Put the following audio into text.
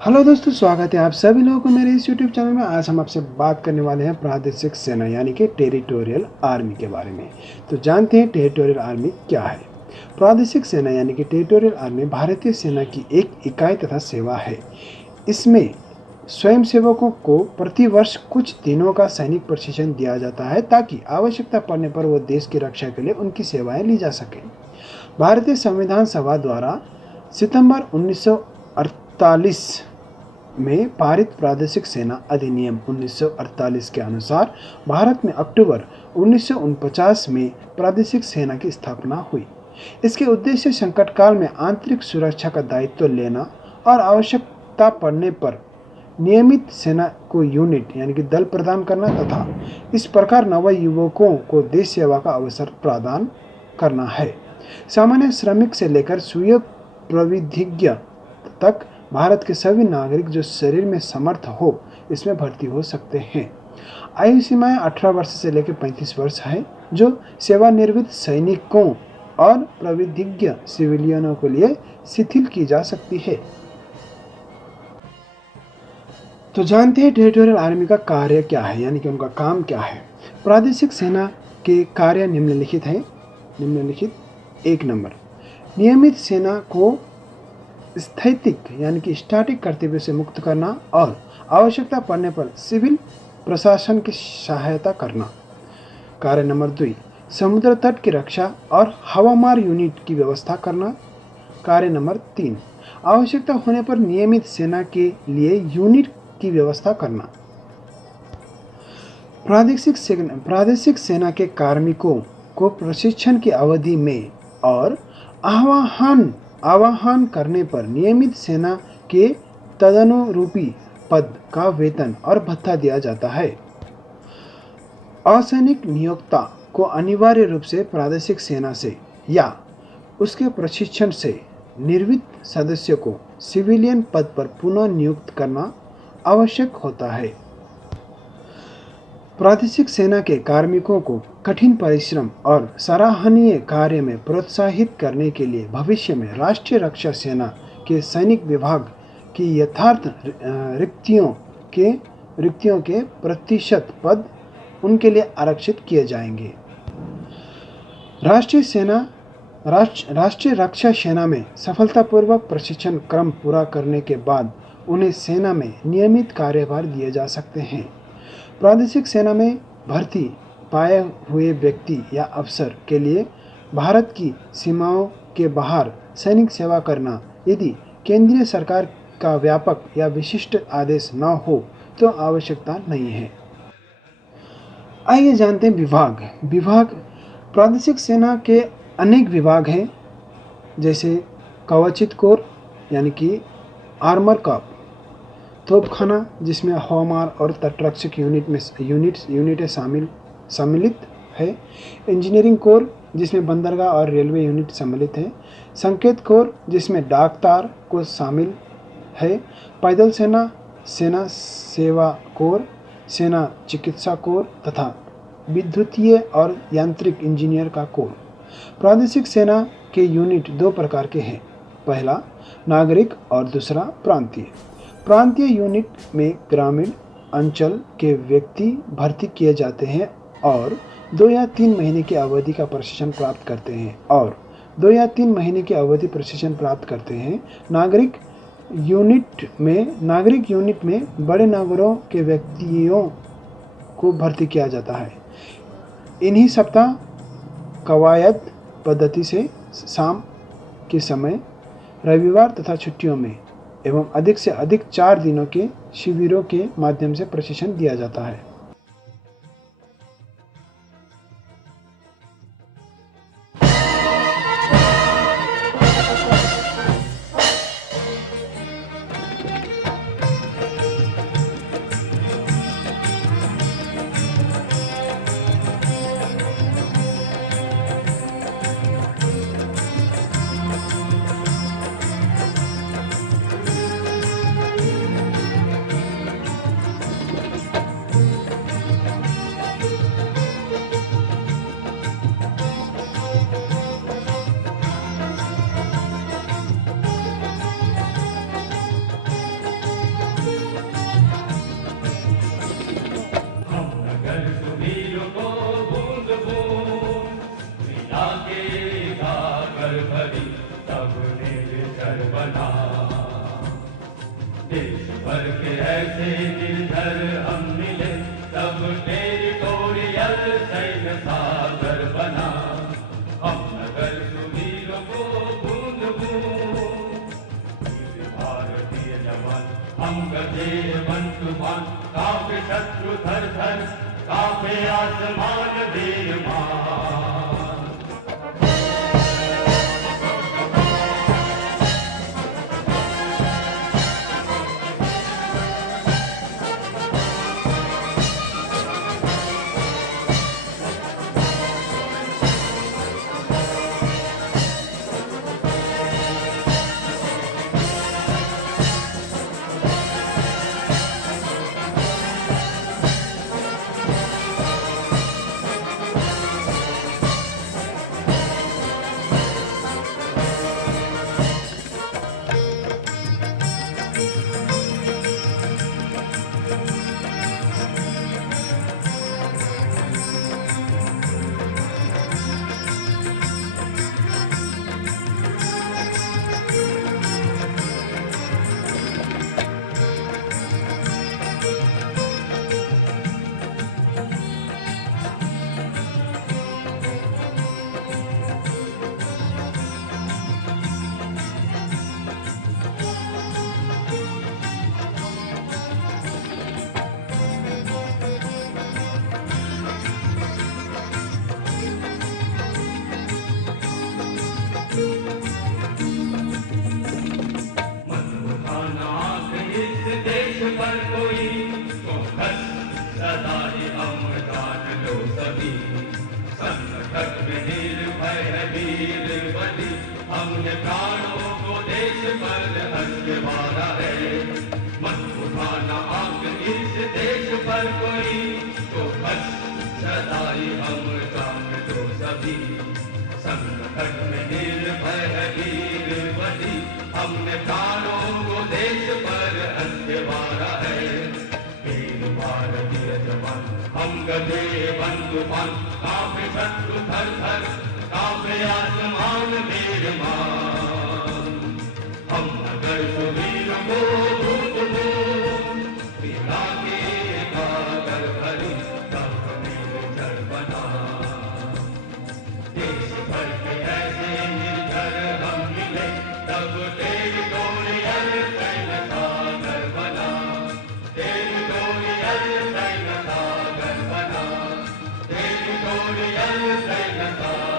Hello दोस्तों, स्वागत है आप सभी लोगों को मेरे इस यूट्यूब चैनल में। आज हम आपसे बात करने वाले हैं प्रादेशिक सेना यानी कि टेरिटोरियल आर्मी के बारे में। तो जानते हैं टेरिटोरियल आर्मी क्या है। प्रादेशिक सेना यानी कि टेरिटोरियल आर्मी भारतीय सेना की एक इकाई तथा सेवा है। इसमें स्वयंसेवकों को प्रतिवर्ष कुछ दिनों का सैनिक प्रशिक्षण दिया जाता है ताकि आवश्यकता पड़ने पर वो देश की रक्षा के लिए उनकी सेवाएं ली जा सकें। भारतीय संविधान सभा द्वारा सितंबर 1948 में पारित प्रादेशिक सेना अधिनियम 1948 के अनुसार भारत में अक्टूबर 1949 में प्रादेशिक सेना की स्थापना हुई। इसके उद्देश्य संकट काल में आंतरिक सुरक्षा का दायित्व लेना और आवश्यकता पड़ने पर नियमित सेना को यूनिट यानी कि दल प्रदान करना तथा इस प्रकार नवयुवकों को देश सेवा का अवसर प्रदान करना है। सामान्य श्रमिक से लेकर स्वयं प्रविधिज्ञ तक भारत के सभी नागरिक जो शरीर में समर्थ हो इसमें भर्ती हो सकते हैं। आयु सीमाएं 18 वर्ष से लेकर 35 वर्ष है, जो सेवानिवृत्त सैनिकों और प्रविधिज्ञ सिविलियनों के लिए शिथिल की जा सकती है। तो जानते हैं टेरिटोरियल आर्मी का कार्य क्या है यानी कि उनका काम क्या है। प्रादेशिक सेना के कार्य निम्नलिखित है। एक नंबर, नियमित सेना को स्थैतिक यानी कि स्टैटिक कर्तव्य से मुक्त करना और आवश्यकता पड़ने पर सिविल प्रशासन की सहायता करना। कार्य नंबर 2, समुद्र तट की रक्षा और हवामार यूनिट की व्यवस्था करना। कार्य नंबर 3, आवश्यकता होने पर नियमित सेना के लिए यूनिट की व्यवस्था करना। प्रादेशिक सेना के कार्मिकों को प्रशिक्षण की अवधि में और आवाहन करने पर नियमित सेना के तदनुरूपी पद का वेतन और भत्ता दिया जाता है। असैनिक नियोक्ता को अनिवार्य रूप से प्रादेशिक सेना से या उसके प्रशिक्षण से निर्वित सदस्य को सिविलियन पद पर पुनः नियुक्त करना आवश्यक होता है। प्रादेशिक सेना के कार्मिकों को कठिन परिश्रम और सराहनीय कार्य में प्रोत्साहित करने के लिए भविष्य में राष्ट्रीय रक्षा सेना के सैनिक विभाग की यथार्थ रिक्तियों के प्रतिशत पद उनके लिए आरक्षित किए जाएंगे। राष्ट्रीय रक्षा सेना में सफलतापूर्वक प्रशिक्षण क्रम पूरा करने के बाद उन्हें सेना में नियमित कार्यभार दिए जा सकते हैं। प्रादेशिक सेना में भर्ती पाए हुए व्यक्ति या अफसर के लिए भारत की सीमाओं के बाहर सैनिक सेवा करना यदि केंद्रीय सरकार का व्यापक या विशिष्ट आदेश न हो तो आवश्यकता नहीं है। आइए जानते हैं विभाग। प्रादेशिक सेना के अनेक विभाग हैं, जैसे कवचित कोर यानी कि आर्मर कॉर्प, तोपखाना जिसमें हवामार और तटरक्षक यूनिटें सम्मिलित है, इंजीनियरिंग कोर जिसमें बंदरगाह और रेलवे यूनिट सम्मिलित है, संकेत कोर जिसमें डाक तार को शामिल है, पैदल सेना सेवा कोर, सेना चिकित्सा कोर तथा विद्युतीय और यांत्रिक इंजीनियर का कोर। प्रादेशिक सेना के यूनिट दो प्रकार के हैं, पहला नागरिक और दूसरा प्रांतीय। प्रांतीय यूनिट में ग्रामीण अंचल के व्यक्ति भर्ती किए जाते हैं और 2 या 3 महीने की अवधि का प्रशिक्षण प्राप्त करते हैं। नागरिक यूनिट में बड़े नगरों के व्यक्तियों को भर्ती किया जाता है। इन्हीं सप्ताह कवायद पद्धति से शाम के समय, रविवार तथा छुट्टियों में एवं अधिक से अधिक 4 दिनों के शिविरों के माध्यम से प्रशिक्षण दिया जाता है। देश भर के ऐसे निर्धर हम मिले, तब टेरिटोरियल सैन्य सागर बना। हम नगर सुवीरों को बूंद बूंद, भारतीय जवान हम गजे मन तूफान, कांपे शत्रु थर थर, कांपे आसमान वीर मान। पर कोई तो बस सदा ही हम जान लो सभी, संकट में निर्भय है वीर बलि, हमने प्राणों को देश पर हंस मारा है। मन उठाना आंख इस देश पर कोई तो बस सदा ही हम जान लो सभी, संकट में निर्भय है वीर बलि, हमने प्राणों को देश पर हंस मारा है। वीर भारतीय जवान हम गजे बंदूकान, कांपे शत्रु थर थर, कांपे आसमान वीर मान। हम नगर सुवीर को बूंद बूंद, पीड़ा के कागर भरी, तब निर्जर बना। देश भर के ऐसे निर्जर हम मिले, तब टेरिटोरियल सैन्य सागर बना। टेरिटोरियल सैन्य सागर बना। टेरिटोरियल सैन्य सागर